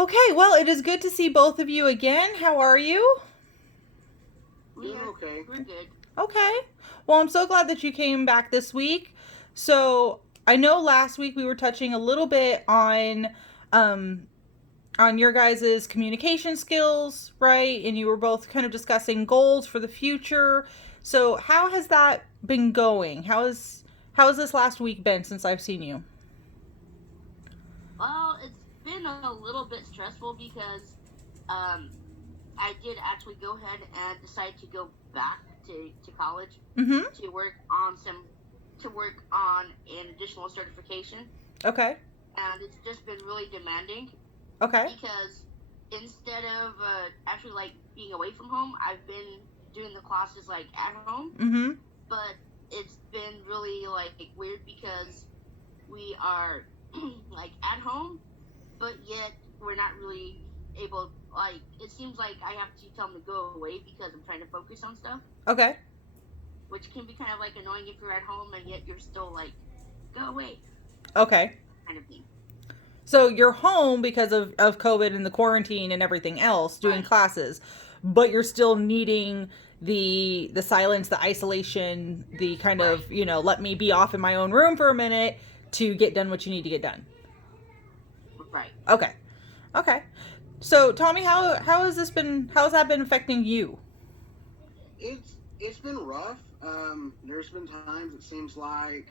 Okay, well, it is good to see both of you again. How are you? Doing okay. We're good. Okay. Well, I'm so glad that you came back this week. So, I know last week we were touching a little bit um on your guys' communication skills, right? And you were both kind of discussing goals for the future. So, how has that been going? How has this last week been since I've seen you? Well, it's been a little bit stressful because um, I did actually go ahead and decide to go back to college Mhm. to work on some to work on an additional certification, Okay. and it's just been really demanding Okay. because instead of actually like being away from home, I've been doing the classes like at home, Mhm. but it's been really like weird because we are like at home, but yet we're not really able. Like it seems like I have to tell them to go away because I'm trying to focus on stuff, Okay. which can be kind of like annoying if you're at home and yet you're still like go away Okay. kind of thing. So you're home because of COVID and the quarantine and everything else doing Right, classes, but you're still needing the silence, the isolation, the kind right, of, let me be off in my own room for a minute to get done what you need to get done. right. Okay. Okay. So Tommy, how has that been affecting you? It's been rough. There's been times it seems like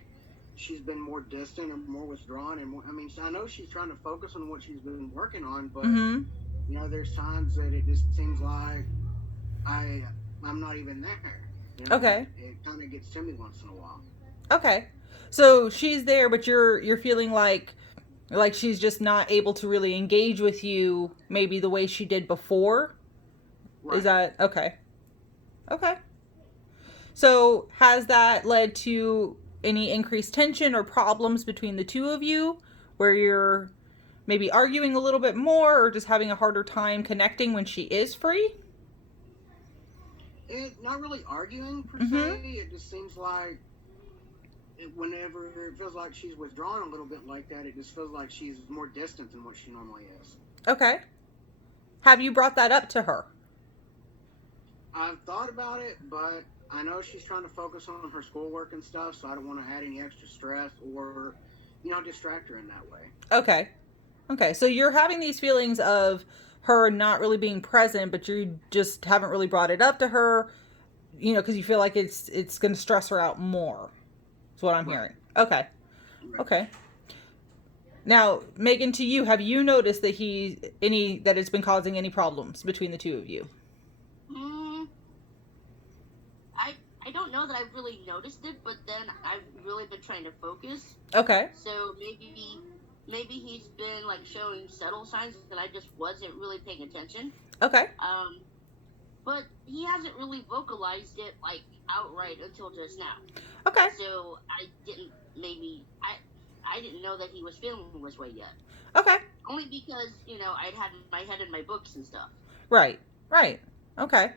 she's been more distant or more withdrawn, and more, I mean, I know she's trying to focus on what she's been working on, but Mm-hmm. there's times that it just seems like I I'm not even there. Okay. It kind of gets to me once in a while. Okay. So she's there, but you're feeling like she's just not able to really engage with you maybe the way she did before. Is Right. that okay? Okay. So has that led to any increased tension or problems between the two of you where you're maybe arguing a little bit more or just having a harder time connecting when she is free? It not really arguing per Mm-hmm. se. It just seems like whenever it feels like she's withdrawn a little bit like that, it just feels like she's more distant than what she normally is. Okay. Have you brought that up to her? I've thought about it, but I know she's trying to focus on her schoolwork and stuff, so I don't want to add any extra stress or, distract her in that way. Okay. Okay. So you're having these feelings of her not really being present, but you just haven't really brought it up to her, because you feel like it's going to stress her out more. That's what I'm Right. hearing. Okay. Right. Okay. Now, Megan, to you, have you noticed that it's been causing any problems between the two of you? Mm, I I don't know that I've really noticed it, but then I've really been trying to focus. Okay. So maybe he's been like showing subtle signs that I just wasn't really paying attention. Okay. Um, but he hasn't really vocalized it like outright until just now. Okay. So I didn't know that he was feeling this way yet. Okay. Only because I'd had my head in my books and stuff. Right. Right. Okay.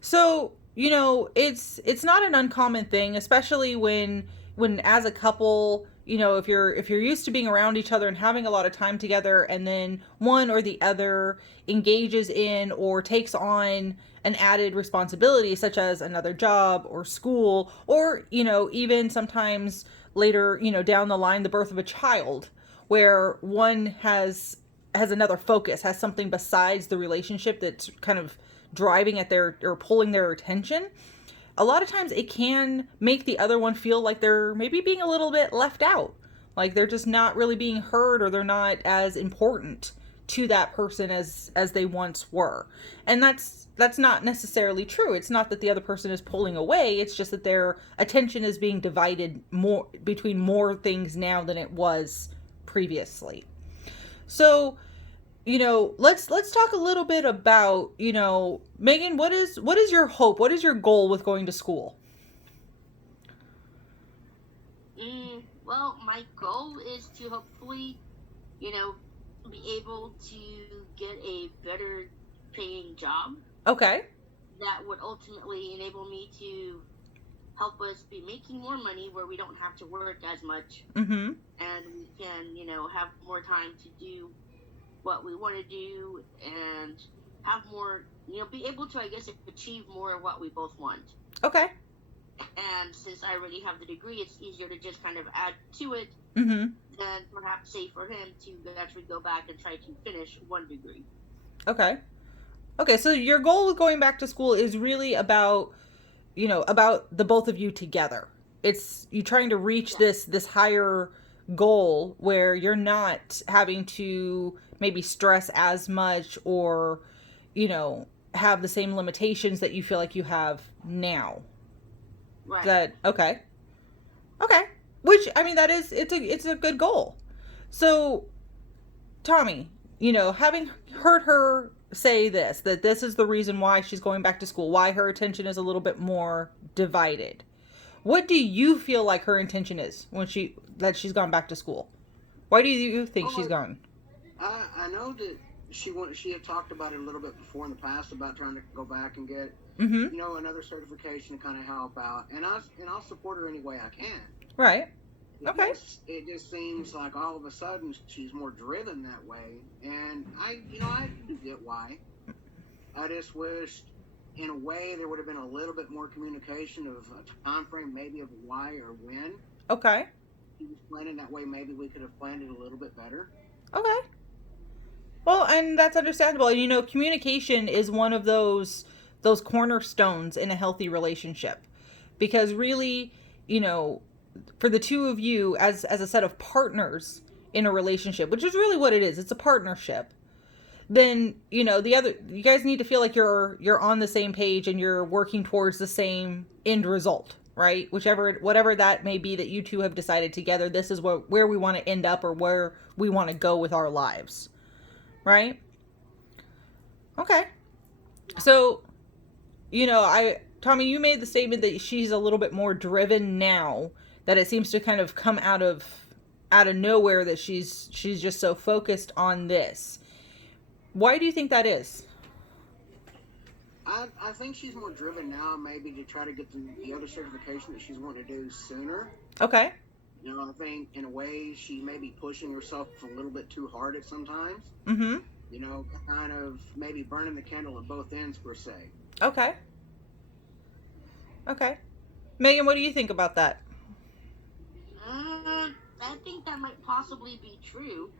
So, it's not an uncommon thing, especially when as a couple, if you're used to being around each other and having a lot of time together and then one or the other engages in or takes on an added responsibility such as another job or school or, even sometimes later, down the line the birth of a child where one has another focus, has something besides the relationship that's kind of driving at their or pulling their attention. A lot of times it can make the other one feel like they're maybe being a little bit left out. Like they're just not really being heard or they're not as important to that person as they once were. And that's not necessarily true. It's not that the other person is pulling away, it's just that their attention is being divided more between more things now than it was previously. So, let's talk a little bit about, Megan, what is your hope? What is your goal with going to school? Well, my goal is to hopefully, you know, be able to get a better paying job Okay. that would ultimately enable me to help us be making more money where we don't have to work as much Mhm. and we can, have more time to do what we want to do and have more, be able to, I guess, achieve more of what we both want. Okay. And since I already have the degree, it's easier to just kind of add to it Mm-hmm. than perhaps say for him to actually go back and try to finish one degree. Okay. Okay, so your goal with going back to school is really about, about the both of you together. It's you trying to reach Yeah. this higher goal where you're not having to maybe stress as much or, have the same limitations that you feel like you have now. Is Right. that okay? Okay. Which I mean that is it's a good goal. So, Tommy, having heard her say this, that this is the reason why she's going back to school, why her attention is a little bit more divided. What do you feel like her intention is when she's gone back to school? Why do you think she's Oh, gone? I know that she had talked about it a little bit before in the past about trying to go back and get Mm-hmm. another certification to kind of help out, and I'll support her any way I can. Right. Okay. It just seems like all of a sudden she's more driven that way, and I do get why. I just wished, in a way, there would have been a little bit more communication of a time frame, maybe of why or when Okay. he was planning. That way, maybe we could have planned it a little bit better. Okay. Well, and that's understandable. And communication is one of those cornerstones in a healthy relationship. Because really, you know, for the two of you as a set of partners in a relationship, which is really what it is, it's a partnership. Then, you guys need to feel like you're on the same page and you're working towards the same end result, right? Whatever that may be that you two have decided together, this is where we want to end up or where we want to go with our lives. Right? Okay. So, I Tommy, you made the statement that she's a little bit more driven now, that it seems to kind of come out of nowhere, that she's just so focused on this. Why do you think that is? I think she's more driven now, maybe to try to get the other certification that she's wanting to do sooner. Okay. I think in a way she may be pushing herself a little bit too hard at sometimes. Mm-hmm. Kind of maybe burning the candle at both ends, per se. Okay. Okay. Megan, what do you think about that? I think that might possibly be true,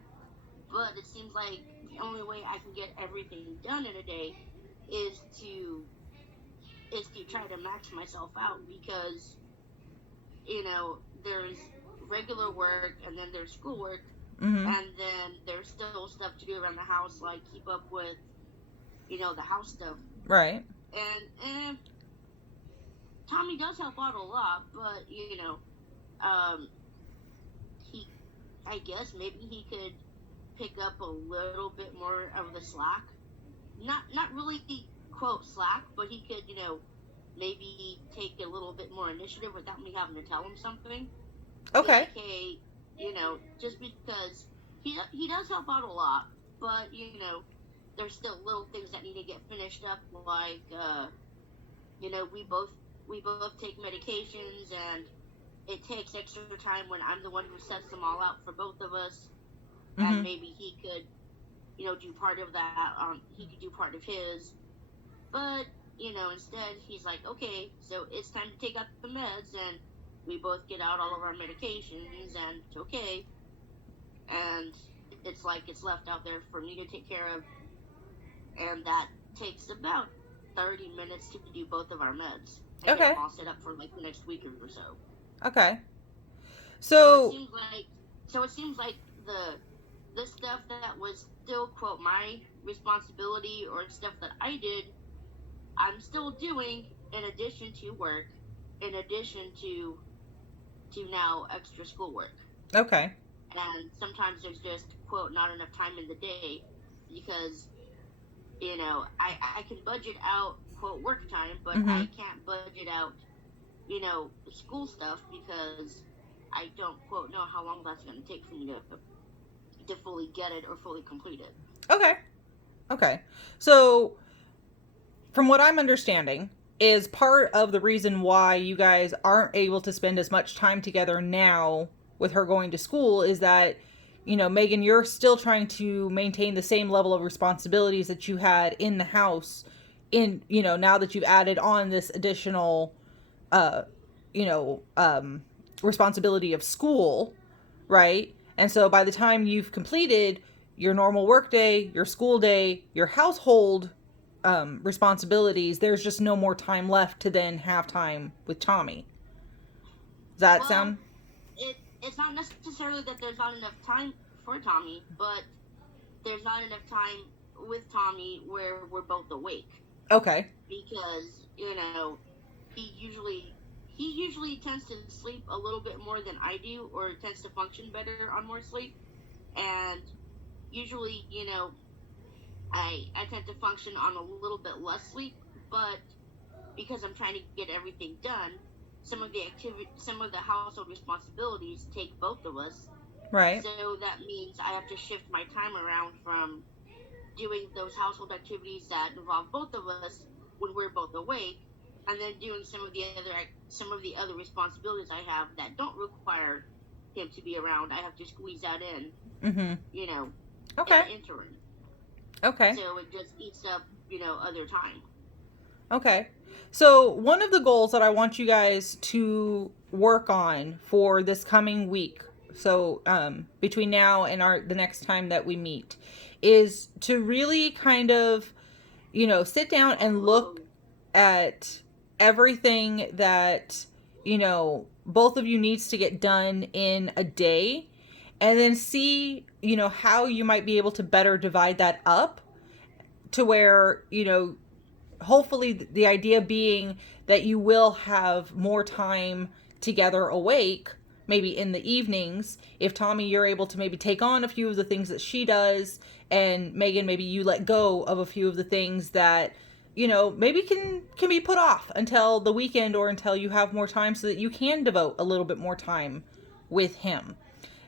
but it seems like the only way I can get everything done in a day is to try to max myself out, because there's regular work and then there's schoolwork, Mm-hmm. and then there's still stuff to do around the house, like keep up with the house stuff. Right. And Tommy does help out a lot, but um he I guess maybe he could pick up a little bit more of the slack. Not really quote slack, but he could, maybe take a little bit more initiative without me having to tell him something. Okay. Like, hey, just because he does help out a lot, but there's still little things that need to get finished up, like we both take medications, and it takes extra time when I'm the one who sets them all out for both of us. Mm-hmm. And maybe he could do part of that. He could do part of his, but instead he's like, okay, so it's time to take out the meds, and we both get out all of our medications, and it's okay. And it's like it's left out there for me to take care of, and that takes about 30 minutes to do both of our meds. And Okay. get them all set up for like the next week or so. Okay. So it So, seems like the stuff that was still quote my responsibility, or stuff that I did, I'm still doing in addition to work, in addition to now extra schoolwork. okay. And sometimes there's just quote not enough time in the day, because I can budget out quote work time, but Mm-hmm. I can't budget out school stuff, because I don't quote know how long that's going to take for me to fully get it or fully complete it. Okay. Okay. So, from what I'm understanding, is part of the reason why you guys aren't able to spend as much time together now with her going to school is that Megan, you're still trying to maintain the same level of responsibilities that you had in the house now that you've added on this additional, uh, you know, um, responsibility of school, right? And so by the time you've completed your normal work day, your school day, your household responsibilities, there's just no more time left to then have time with Tommy. Does that Well, sound? it's not necessarily that there's not enough time for Tommy, but there's not enough time with Tommy where we're both awake, Okay. because he usually he usually tends to sleep a little bit more than I do, or tends to function better on more sleep. And usually, I tend to function on a little bit less sleep, but because I'm trying to get everything done, some of the household responsibilities take both of us. Right. So that means I have to shift my time around from doing those household activities that involve both of us when we're both awake, and then doing some of the other responsibilities I have that don't require him to be around. I have to squeeze that in, Mm-hmm. you know, in Okay. the interim. Okay. So it just eats up, other time. Okay. So, one of the goals that I want you guys to work on for this coming week, so between now and the next time that we meet, is to really kind of, sit down and look Oh, at everything that, both of you needs to get done in a day, and then see, how you might be able to better divide that up to where, hopefully the idea being that you will have more time together awake, maybe in the evenings. If Tommy, you're able to maybe take on a few of the things that she does, and Megan, maybe you let go of a few of the things that maybe can be put off until the weekend, or until you have more time, so that you can devote a little bit more time with him,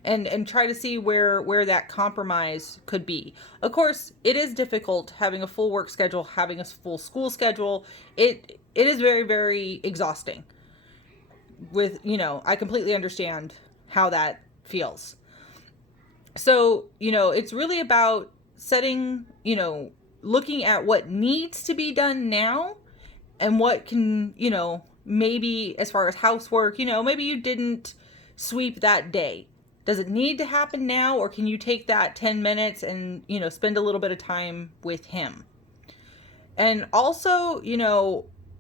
and try to see where that compromise could be. Of course, it is difficult having a full work schedule, having a full school schedule. It is very, very exhausting. I completely understand how that feels. So, it's really about setting, looking at what needs to be done now, and what can, maybe as far as housework, maybe you didn't sweep that day. Does it need to happen now, or can you take that 10 minutes and, spend a little bit of time with him? And also,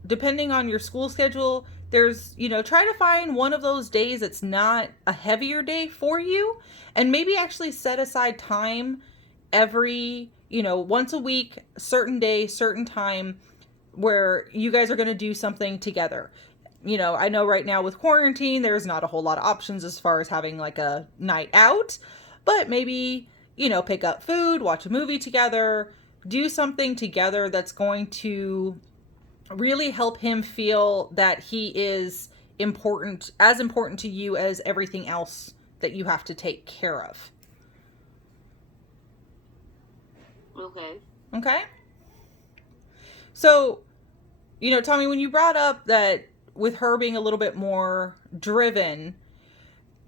depending on your school schedule, there's, try to find one of those days that's not a heavier day for you, and maybe actually set aside time every, once a week, certain day, certain time, where you guys are going to do something together. I know right now with quarantine, there's not a whole lot of options as far as having like a night out, but maybe, pick up food, watch a movie together, do something together that's going to really help him feel that he is important, as important to you as everything else that you have to take care of. okay. Okay? So, Tommy, when you brought up that with her being a little bit more driven,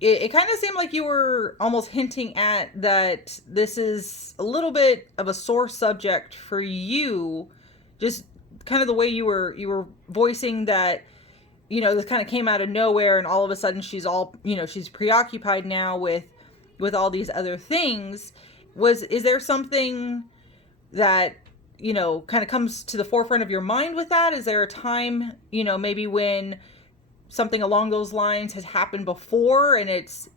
it kind of seemed like you were almost hinting at that this is a little bit of a sore subject for you. Just kind of the way you were voicing that, this kind of came out of nowhere, and all of a sudden she's preoccupied now with all these other things. Is there something that kind of comes to the forefront of your mind with that? Is there a time, maybe when something along those lines has happened before, and it's,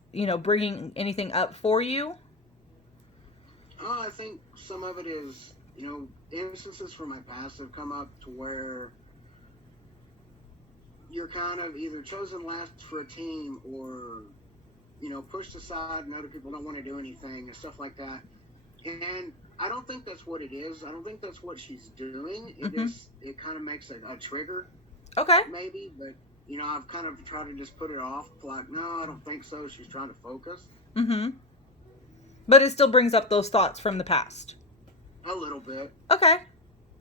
bringing anything up for you? I think some of it is, instances from my past have come up to where you're kind of either chosen last for a team, or, pushed aside and other people don't want to do anything and stuff like that. And I don't think that's what it is. I don't think that's what she's doing. Mm-hmm. It kind of makes a trigger, Okay. maybe, but I've kind of tried to just put it off. Like, no, I don't think so. She's trying to focus Mm-hmm. But it still brings up those thoughts from the past. a little bit. Okay.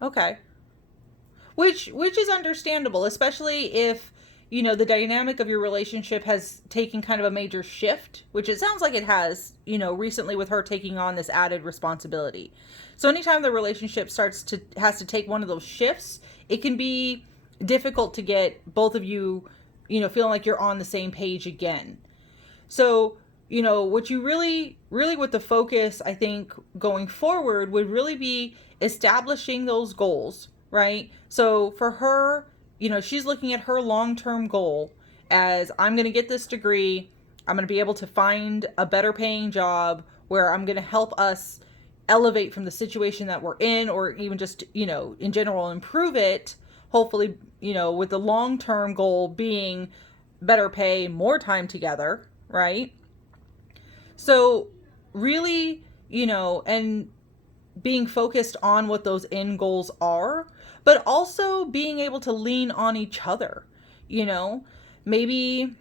Okay. Which is understandable, especially if, the dynamic of your relationship has taken kind of a major shift, which it sounds like it has, recently with her taking on this added responsibility. So anytime the relationship has to take one of those shifts, it can be difficult to get both of you, feeling like you're on the same page again. So, what you really with the focus, I think, going forward would really be establishing those goals, right? So for her, she's looking at her long term goal as I'm going to get this degree. I'm going to be able to find a better paying job where I'm going to help us elevate from the situation that we're in, or even just, in general, improve it. Hopefully, with the long term goal being better pay, more time together, right? So, really, and being focused on what those end goals are, but also being able to lean on each other, you know, maybe,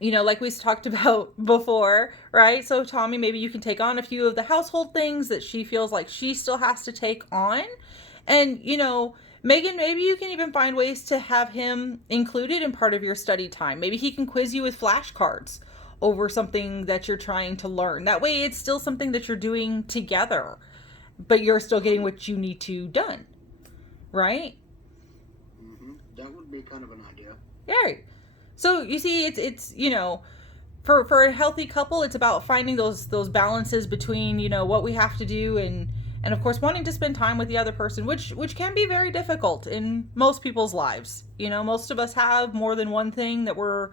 like we talked about before, right? So, Tommy, maybe you can take on a few of the household things that she feels like she still has to take on. And, Megan, maybe you can even find ways to have him included in part of your study time. Maybe he can quiz you with flashcards over something that you're trying to learn. That way, it's still something that you're doing together, but you're still getting what you need to done, right? That would be kind of an idea. Yeah. So you see, it's for a healthy couple, it's about finding those balances between what we have to do, and of course wanting to spend time with the other person, which can be very difficult in most people's lives. Most of us have more than one thing that we're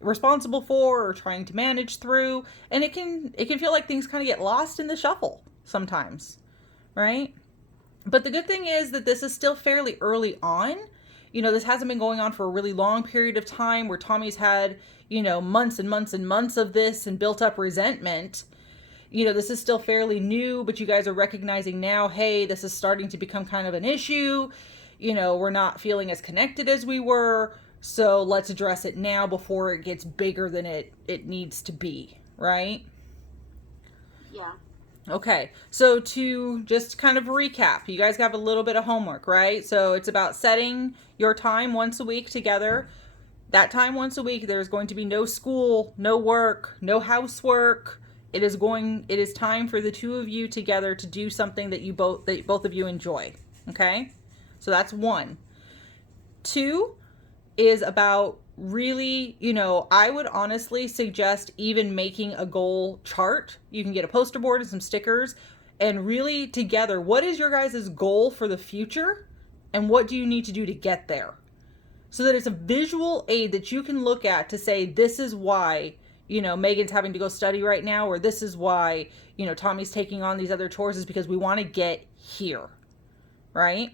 responsible for or trying to manage through, and it can feel like things kind of get lost in the shuffle sometimes, right? But the good thing is that this is still fairly early on. This hasn't been going on for a really long period of time where Tommy's had, months and months and months of this and built up resentment. This is still fairly new, but you guys are recognizing now, hey, this is starting to become kind of an issue. We're not feeling as connected as we were. So let's address it now before it gets bigger than it needs to be, right? Yeah. Okay, so to just kind of recap, you guys have a little bit of homework, right? So it's about setting your time once a week together. That time once a week, there's going to be no school, no work, no housework. It is time for the two of you together to do something that both of you enjoy. Okay? So that's 1. 2 is about really, I would honestly suggest even making a goal chart. You can get a poster board and some stickers, and really together, what is your guys' goal for the future and what do you need to do to get there? So that it's a visual aid that you can look at to say, this is why, Megan's having to go study right now, or this is why, Tommy's taking on these other chores, is because we want to get here, right?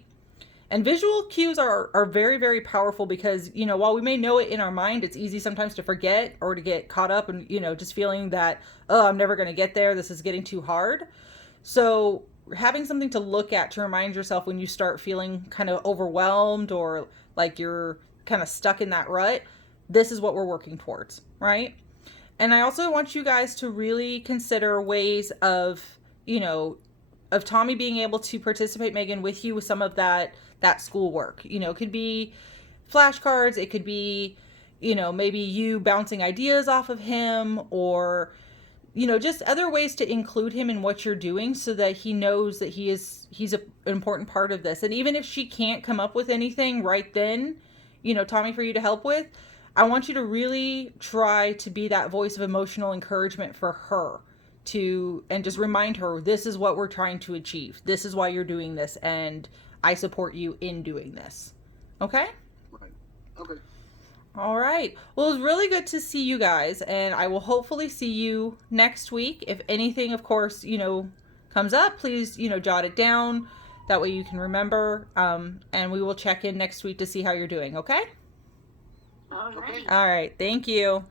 And visual cues are very, very powerful because, while we may know it in our mind, it's easy sometimes to forget or to get caught up and, just feeling that, oh, I'm never going to get there. This is getting too hard. So having something to look at to remind yourself when you start feeling kind of overwhelmed or like you're kind of stuck in that rut, this is what we're working towards, right? And I also want you guys to really consider ways of Tommy being able to participate, Megan, with you with some of that schoolwork. It could be flashcards, it could be, maybe you bouncing ideas off of him, or, just other ways to include him in what you're doing so that he knows that he's an important part of this. And even if she can't come up with anything right then, Tommy, for you to help with, I want you to really try to be that voice of emotional encouragement for her, and just remind her, this is what we're trying to achieve. This is why you're doing this, and I support you in doing this. Okay? Right. Okay. All right. Well, it was really good to see you guys, and I will hopefully see you next week. If anything, of course, comes up, please, jot it down. That way you can remember. And we will check in next week to see how you're doing, okay? All right. All right. Thank you.